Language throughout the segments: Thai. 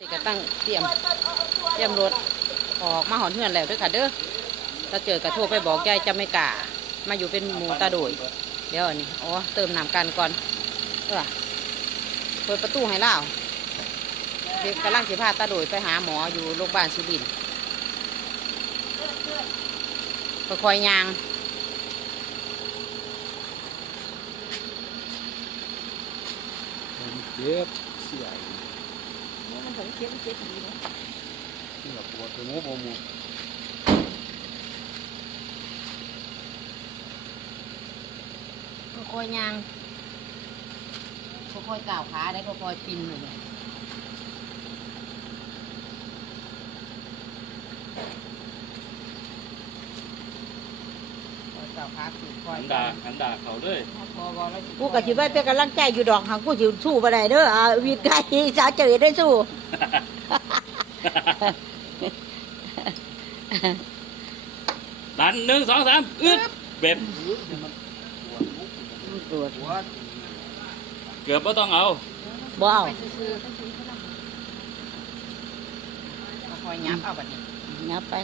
นี่ก็ตั้งเตรียมเตรียมรถออกมาหอนเฮือนแล้วด้วยค่ะเด้อถ้าเจอกระโทรไปบอกยายจะไม่กล้ามาอยู่เป็นหมูตาโดยเดี๋ยวอันนี้อ๋อเติมน้ำกันก่อนเออเปิดประตูให้เล่าเด็กกำลังสิพาตาโดยไปหาหมออยู่โรงพยาบาลสุรินทร์ค่อยยางเจ็บเสีย มันถึงเจ็บเจ็บดีนะนี่แบบปวดหัวปวดหมูค่อยๆยางค่อยๆก้าวขาได้ค่อยๆปินเลย ค่อยก้าวขาปีนค่อยหันด่าหันด่าเขาด้วยกูก็สิไว้เป็นกำลังใจอยู่ดอกหางกูสิสู้บ่ได้เด้ออ่าวีดไก่สาวเจอได้สู้ ดันหนึ่งสองสามอึดเบ็ดตรวจปวดเกือบไม่ต้องเอาบ่เอาไปซื้อๆค่อยๆยับเอาแบบนี้นับไป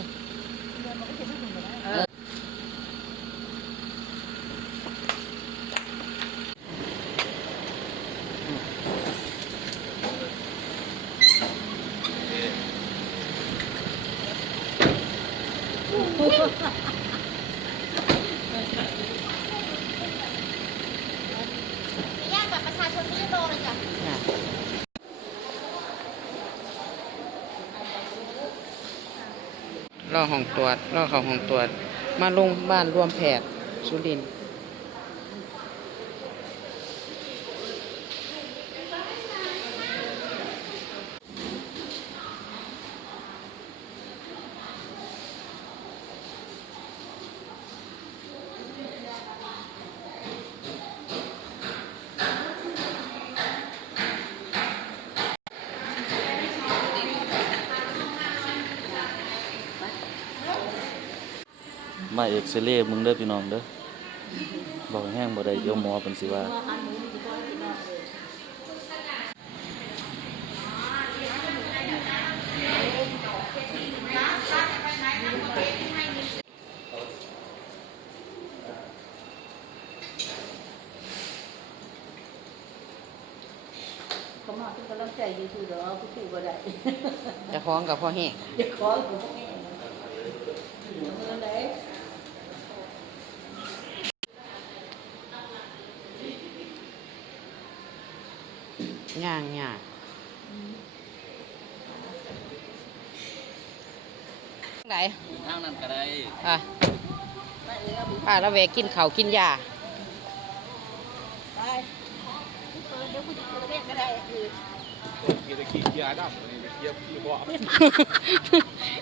รอห้องตรวจรอเข้าห้องตรวจ มาลงบ้านรวมแพทย์สุรินทร์ มาเอ็กซเรย์มึงเด้อพี่น้องเด้อบอกแห้งบ่ได้เดี๋ยวหมอเป็นสิว่าก็มาเป็นกำลังใจอยู่สู้ดอกกูสู้บ่ได้จะคล้องกับพ่อแห้งเดี๋ยวขอกูบ่แม่เงินได้ ย่างย่างไหนทางนั้นก็ได้อะป้าละแวะกินข้าวกินยาไปเปิดเดี๋ยวกูจะเปิดเรียกก็ได้คือเกียร์ขี้เกียร์ดำนี่เกียร์ขี้บ่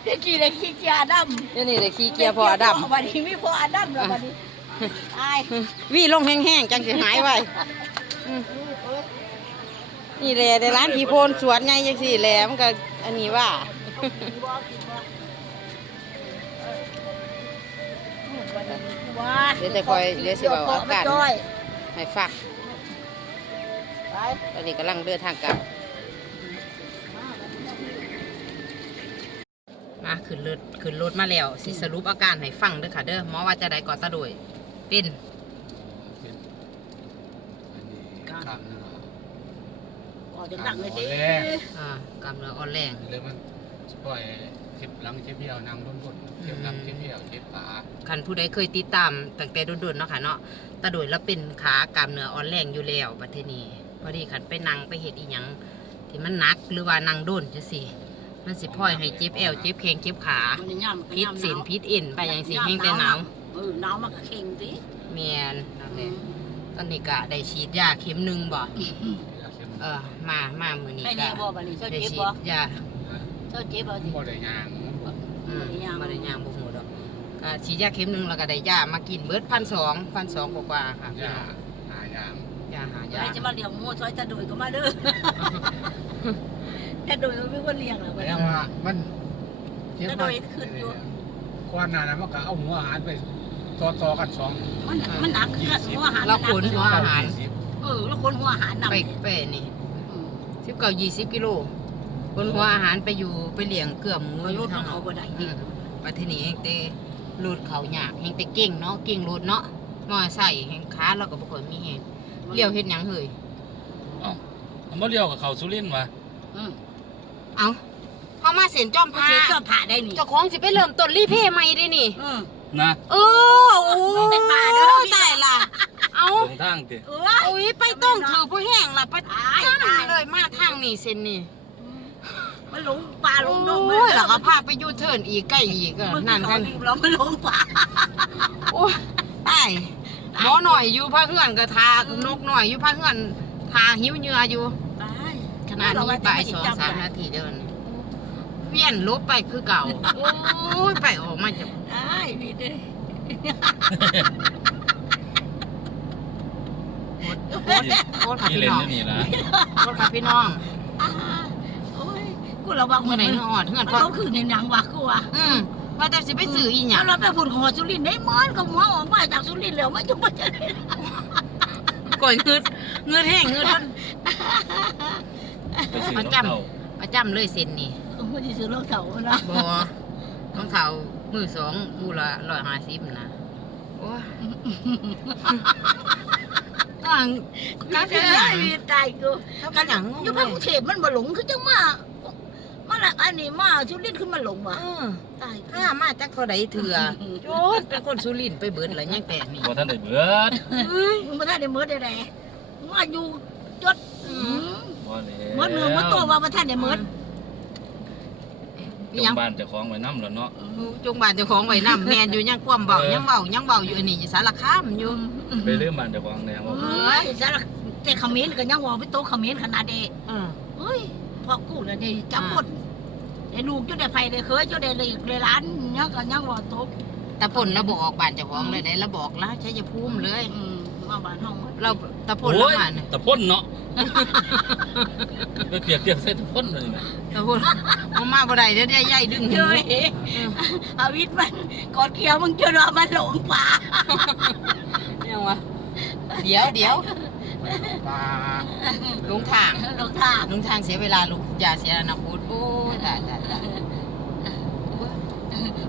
เดี๋ยวกี่ได้ขี้เกียจดำเดี๋ยวนี้เลยขี้เกียจพอดวันนี้ไม่พอดำแล้ววันนี้ตายำวี่ลงแห้งๆจังสิหายไว้อืม นี่แหละในร้านผีโพนสวนไงจังสิแหละมันก็อันนี้ว่า เดี๋ยวจะคอยเดี๋ยวสิว่าอาการจ้อยให้ฟัก ไปตอนนี้กำลังเดินทางกลับ มาขึ้นรถขึ้นรถมาแล้วสิสรุปอาการให้ฟังเด้อค่ะเด้อหมอว่าจะได้ก่อตาโดยเป็นเป็นอันนี้กลางเนื้ออ อกจากหนักเลยดิแรงอ่ากำเนื้ออ่อนแรงเลยมันปล่อยเจ็บหลังเจ็บเบี้ยวนั่งบนบนเจ็บหลังเจ็บเบี้ยวเจ็บขาคันผู้ใดเคยติดตามตั้งแต่ดุนๆเนาะค่ะเนาะตาโดยแล้วเป็นขากล้ามเนื้ออ่อนแรงอยู่แล้วบัดเทอนี้พอดีคันไปนั่งไปเฮ็ดอีหยังที่มันหนักหรือว่านั่งโดนจังซี่มันสิพลอยให้เจ็บแอวเจ็บแขงเจ็บขามันย่ำพิษสินพิษเอ็นไปอย่างสิแห้งแต่หนาวเออหนาวมันก็เข่งดิเมียนนั่นแหละตอนนี้ก็ได้ฉีดยาเข็มหนึ่งบ่อยาก เข็มเออมามามือนี้ไอ้ก็แน่บ่บัดนี้เจ้าได้เจ็บฉีบ่ดยาเจ้าเจ็บบ่สิบ่ได้ย่างอืมมาได้ยางบ่หูดอกก็ฉีดยาเข็มหนึ่งแล้วก็ได้ยามากินเบิดพันสองพันสองกว่าๆค่ะพี่ยาน้องหาย่างยาหายา ใครจะมาเลี้ยงหมูซอยจะโดยก็มาเด้อแต่โดยก็ไม่ควรเลี้ยงหรอกบัดแต่นี้ ว่ามันเจ็บแล้วโดยขึ้นอยู่ ก้อนหนานั้นมันก็เอาหัวอาหารไปต่อต่อๆกันสองมันมันหนักคือกันหัวอาหารเราขน หัวอาหาร ยี่สิบ เออ แล้วคนหัวอาหารนำไปไปนี่สิบเก้ายี่สิบกิโลคนหัวอาหารไปอยู่ไปเลี้ยงเกลือหมูเขาอรยู่ถทางเขาบ่ได้อืมไปที่นี่เองแต่รูดเขายากเฮงแต่เก่งเนาะเก่งรูดเนาะมอใส่เฮงขาเราก็บ่ค่อยมีแฮงเลี้ยวเฮ็ดหยังเฮ้ยเอ้ามันบ่เลี้ยวกับเขาสุรินทร์วะอืมเอาเฮามาเส้นจอมพเขาระเสียก็ผ่าได้นี่เจ้าของสิไปเริ่มต้นรีเพย์ใหม่เด้นี่ อืม นะ เออโอ้เป็นป่าเด้อตายล่ะ เอาลงทางติเออโอ้ยไปต้องถือผู้แห้งล่ะไปตายตั้งตายเลยมาทางนี้เส้นนี้มันหลงป่าหลงดงโอ้ยแล้วก็พาไปยูเทิร์นอีกใกล้อีกอะนั่นกักันนเราไม่หลงป่าโอ้ยตายหมอหน่อยอยู่พระเฮือนก็ทานกหน่อยอยู่พระเฮือนทาหิวเหงื่ออยู่ ตาย ขนาดนี้บ่ายสองสามนาทีเดินเวียนลบไปคือเก่า โอ้ยไปออกมาจากตายพี่เด้อ โคตรค่ะที่พี่เล่นน้องอยู่นี่ล่ะโคตรค่ะพี่น้องอ่าโอ้ยกูระวังเมื่อไหร่เนื้ออ่อนเฮือนมันก็ก็คือในหนังวะกูว่ะอืมว่าแต่สิไปซื้ออีหยัถ้างเราไปพูดของสุรินทร์ได้มอนก็หัวออกมาจากสุรินทร์แล้วไม่จุ๊บจะได้ก่อยเงืดเงืดแห้งเงืดมัน ไปซื้อประรถจำเก่าประจำเลยเส้นนี้ไม่ได้ซื้อรองเท้านะบอต้องเท้ามือสองกูละร้อยห้าสิบนะโอ้ย ต่างกักันเป็นหยังตายกูกันหยังงงอยู่เลภาคยกรุงเทพมันบ่หลงคือจังมามาละอันนี้มาสุรินทร์ขึ้นมาหลงว่ะเออตายถ้ามาจากเท่าใดเถื่อโจนเป็นคนสุรินทร์ไปเบิดละยังแต่นี่บ่ทันได้เบิดเอ้ยมึงมาได้ได้เมิดได้แหละมาอยู่จดอืมบ่แล้วเมิดเนื้อเมิดตัวว่ามาท่านได้เมิด จอีหงยังบ้านเจ้าของไว้นํแล้วเนาะจงบานเจ้าของไว้น้ำแมนอยู่ยังความเบาเออยังเบายังเบาอยู่อันนี้สารคามอยู่ไปลืมบ้านเจ้าของแน่บ่เอ้ยสารแต่เขมิ้นก็ยังว่าไปโตะเขมิ้นขนาดเดเออเฮ้ยพอกูน่ะได้จับคนได้ลูกจุดได้ไผได้เคยจุดได้เลยเลยร้านยังก็ยังว่าตกตะพนเราบอกบานเจ้าของเลยได้เราบอกแล้วใช้จะพูมเลยอื มาบ้านห้องหมดเราตะพนเราโอ้ยมาเนี่ยตะพ่นเนาะ ไปเปรียบเทียบใส่ตะพ่นเลยนะตะพนเอามาบ่ได้เดี๋ยวได้ใหญ่ดึงหูเฮ้ยอาวิทย์มันกอดเขียวมึงจะรอมันหลงป่ายังวะเดี๋ยวเดี๋ยวลงทางหลงทางลงทางเสียเวลาลูกอย่าเสียอนาคตโอ้ยตายตายตาย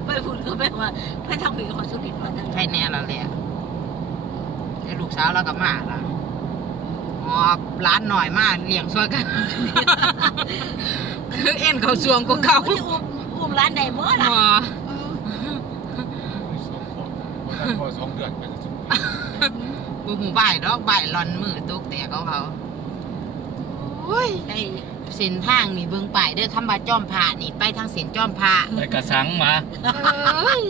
ไปพูดก็ไปลว่าไปทางผีของสุรินทร์มาทางใครแน่ละเลยอ้ ลูกสาวเราก็มาละหอบร้านหน่อยมากเลี้ยงช่วยกันคือเอ็นเขาสวงกว่าเขาอุ้มอุ้มร้านใดบ่ล่ะอสองคนบ่ทันพอสองเดือนไปสองปีบุหูบ่ายดอกบ่ายหลอนมือตกแต่เขาเขาโอ้ยได้เส้นทางนี่เบิ่งไปเด้อคำว่าจอมพระนี่ไปทางเส้นจอมพระไปกระสังมา เอ้ย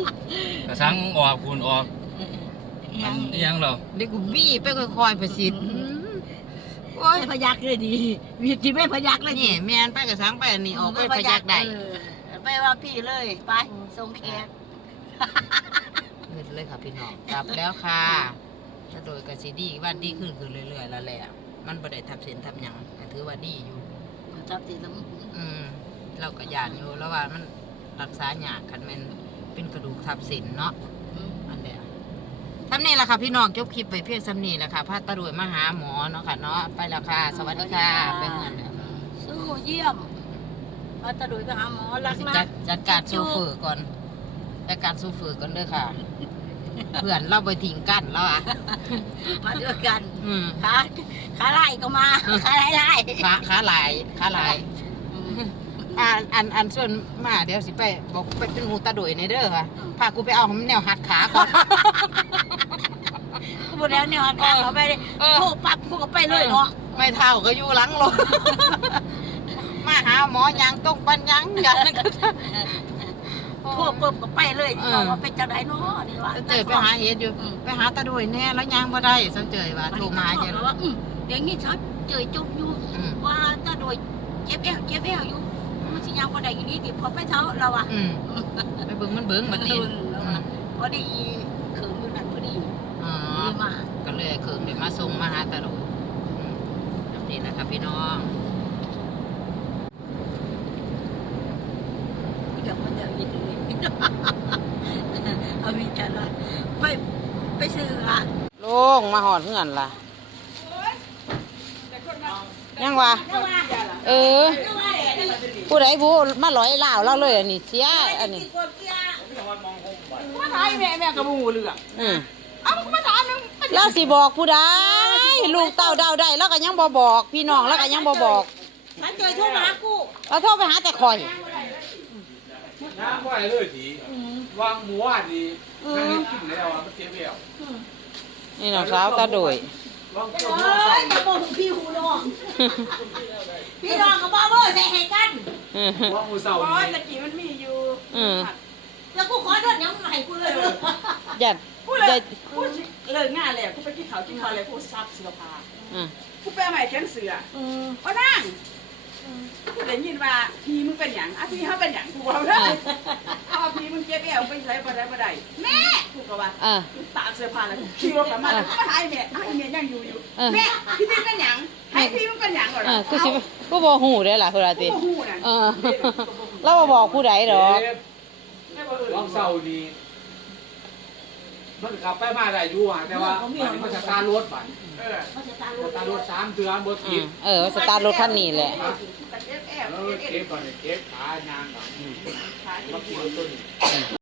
กระสังออกคุณออก ยัอังนอิหยังเหราเด็กกูวี่ไปค่อยๆประสิทธิ์อืมโอ้ยไม่พยักเลยดีวิธีไม่พยักเลยนี่แม่นไปกับช้างไปอันนี่ออกไปพยักได้เออไปว่าพี่เลยไปส่งแขกเงินเลยค่ะพี่น้องกลับแล้วค่ะถ้าโดยกสิดีว่าดีขึ้นคือเรื่อยๆแล้วแหละมันบ่ได้ทับเส้นทับหยังก็ถือว่าดีอยู่ จับตีสมอืมเราก็ยานอยู่แล้วว่ามันรักษายากคันแมันเป็นกระดูกทับเส้นเนาะอันเดียว ทำนี่แหละค่ะพี่น้องจบคลิปไปเพียงสำนีแหละค่ะพาตะรวยมาหาหมอเนาะค่ะเนาะไปแล้วค่ะ สวัสดีค่ะไปเงินแล้วสู้เยี่ยมมาตะดุยไปหาหมอรักนะจัดจัดการโซเฟอร์ก่อนจัดการโซเฟอร์ก่อนเด้อค่ะเพื่อนเราไปทิ้งกันแล้วอะมาด้วยกันอืมขาขาไล่ก็มาขาไล่ไล่ขาขาลายขาลาย อ่าอันอันส่วนมาเดี๋ยวสิไปบอกไปเป็นหูตาโดยในเด้อค่ะพากูไปเอาแนวหัดขาก่อน กูบอกแล้วเนี่ยทางเขาไปเลยเออ โทรปั๊บกูก็ไปเลยเนาะไม่เท่าก็อยู่หลังรถมาหาหมอยังต้องปันยังอย่างนั้นก็ได้โทรปุ๊บก็ไปเลยเออบอกว่าเป็นจังไดเนาะนี่ว่าเจอไปหาเฮ็ดอยู่ไปหาตาโดยแน่แล้วยังบ่ได้สังเจยว่าโทรมาเจเจออว่าอืมเดี๋ยวนี้ชัดเจอจุกอยู่ อืม ว่าตาโดยเจ็บแอวเจ็บแอวอยู่มันสิ ยังบ่ได้อยู่นี่ดิพอไปเช้าเราอะอืมไปเบิ่งมันเบิ่งมาตีนอืมพอดีคืนอยู่นั่นพอดีอ๋อมาก็เลยเคิงเดี๋ยวมาส่งมาหาตาโดแบบนี่นะครับพี่น้องเดี๋ยวมันจะยินดีเอาวิจารณ์ไปไปซื้ออะลงมาหอดเพื่อนล่ะยังวะเออ ผู้ใดผู้มาร้อยลาวเราเลยอันนี้เสียอันนี้มาถ่ายแม่แม่กับมูเลือกอืมเอ้ามาถามนึงเราสิบอกผู้ใดลูกเต้าเดาได้แล้วก็ยังบ่บอก พี่น้องแล้วก็ยังบ่บอกฉันเจอช่วงมากูเราโทรไปหาแต่คอยน้ำว่าเลยทีวางหมูอะดีนั่งกินแล้วอะมันเจ็บเอวนี่น้องสาวตาโดย วางเอ้ตัวหมูใส่ยกระบอกพี่หูน้องพี่น้องกับบ้าเบอร์ใส่ให้กันวางหมูเสาโอ้ยนี่ตะกี้มันมีอยู่อืมแล้วกูขอเดินยังให้กูเลยอย่าพูดอเลย่ายพูดเลิกงานแล้วกูไปกินข้าวกินข้าวเลยกูซับเสื้อผ้าอืมกูไปเอาใหม่แขนเสือโอ้นั่ง กูได้ยินว่าพีมึงเป็นหยังอะพีเขาเป็นหยังกูบอกเลยเอาว่าพีมึงเจ็บเอวไปใช้บ่ได้บ่ได้แม่กูก็ว่าอ่ากูตากเสื้อผ้าแล้วกูขี่รถกลับมาแล้วกูมาหาไอ้แม่อ้าวไอ้แม่ยังอยู่อยู่เออ แม่พี่พีเป็นหยังให้พี่มึงเป็นหยังก่อนอ่ากูสิกูบ่ฮู้เด้อล่ะพุ่นล่ะกูติบ่ฮู้นั่นเออ เราบ่บอกผู้ใดดอก แม่บ่เออวางเสานี่ มันขับไปมาได้อยู่อะแต่ว่ามันจะตารถบันเออมันจะตาตลูการถสามเดือนบดอืกิมนเออสตาร์ทรถคันนี้แหละแต่เจ็บแอวเออเจ็บเอเก็บวก่อนเก็บขายางก่อนขามาเจ็กินบต้น